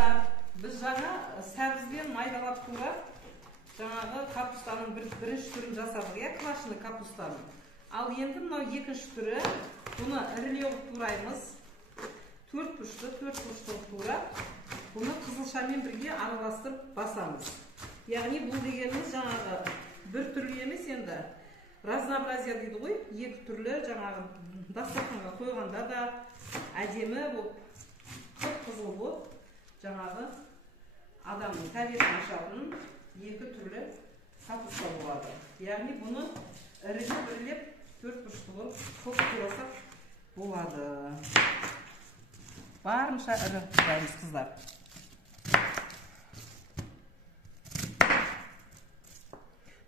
Қыздар, біз жаңа сәбізбен майдалап турап, жаңағы капустаның бірінші түрін жасадық, квашеный капустаның. Ал енді мынау екінші түрі, бұны ірілеу тураймыз. 4 бұрышты турап, бұны қызылшамен бірге араластырып басамыз. Яғни бұл дегеніміз жаңағы бір түрлі емес енді. Разнообразия дейді ғой, екі түрлі жаңағы дастарханға қойғанда да әдемі болып, қып-қызыл болып, жаңағы адамның тәбетін ашатын екі түрлі капуста болады. Яғни бұны ірілеп 4 бұрышты қылып көп турасақ болады. Барынша ірі тураймыз, қыздар.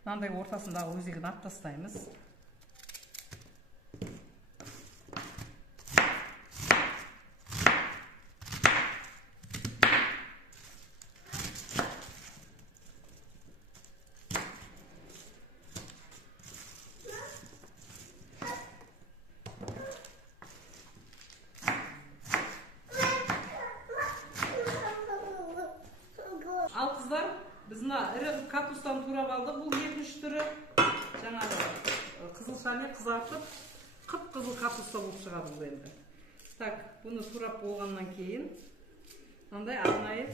Мынандай ортасындағы өзегін алып тастаймыз. Ал қыздар, біз ірі капустаны турап алдық. Бұл екінші түрі жаңағы қызылшамен қызартып, қып-қызыл капуста болып шығады бұл енді. Так, бұны турап болғаннан кейін мынандай арнайы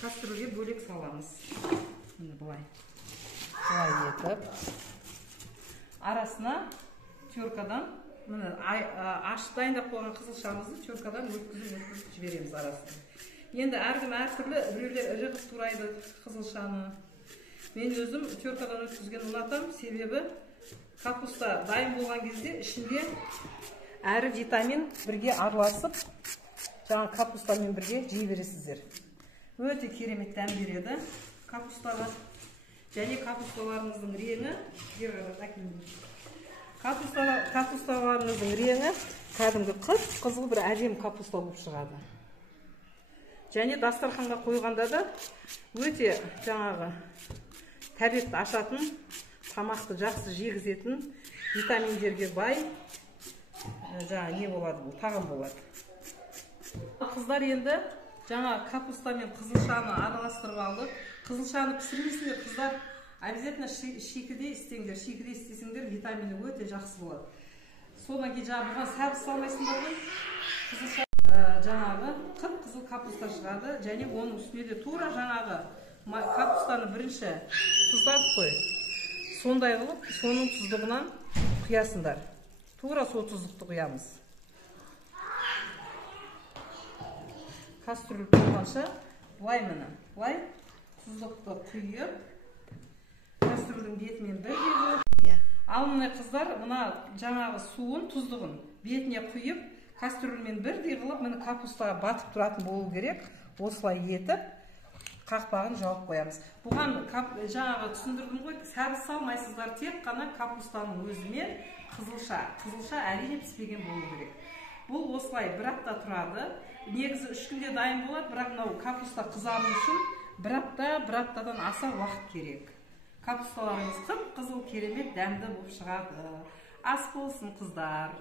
кастрюльге бөлек саламыз. Міне былай етіп, арасына теркадан, ашып дайындап қойған қызылшамызды теркадан өткізіп жібереміз арасына. Енді әркім әртүрлі, біреулер ірі қып турайды қызылшаны. Мен өзім теркадан өткізген ұнатам, себебі капуста дайын болған кезде ішінде әрі витамин бірге араласып, жаңа капустамен бірге жей бересіздер. Өте керемет дәм береді капустаға. Және капусталарыңыздың реңі, капусталарыңыздың реңі кәдімгі қып-қызыл бір әдемі капуста болып шығады. Және дастарханға қойғанда да өте жаңағы тәбетті ашатын, тамақты жақсы жегізетін, витаминдерге бай жаңа не болады бұл, тағам болады. Қыздар енді жаңа капуста мен қызылшаны араластырып алдық. Қызылшаны пісірмесіңдер, қыздар, обязательно шикіде істеңдер. Шикіде істесеңдер, витамині өте жақсы болады. Содан кейін жаңа бұған сәбіз салмайсыңдар ғой. Қызылша жаңағы қып-қызыл капуста шығады, және оның үстіне де тура жаңағы капустаны бірінші тұздадық қой. Сондай қылып, соның тұздығынан құясыңдар. Тура сол тұздықты құямыз. Кастрюль болғанша бұлай міне, бұлай тұздықты құйып, кастрюльдің бетімен бірге. Ал міне қыздар, мына жаңағы суын, тұздығын бетіне құйып, кастрюльмен бірдей қылып, міне капустаға батып тұратын болу керек. Осылай етіп, қақпағын жауып қоямыз. Бұған жаңағы түсіндірдім ғой, сәбіз салмайсыздар, тек қана капустаның өзімен қызылша. Қызылша әрине піспеген болу керек. Бұл осылай бір апта тұрады. Негізі 3 күнде дайын болады, бірақ мынау капуста қызару үшін бір аптадан аса уақыт керек. Капусталарыңыз қып-қызыл керемет дәмді болып шығады. Ас болсын, қыздар.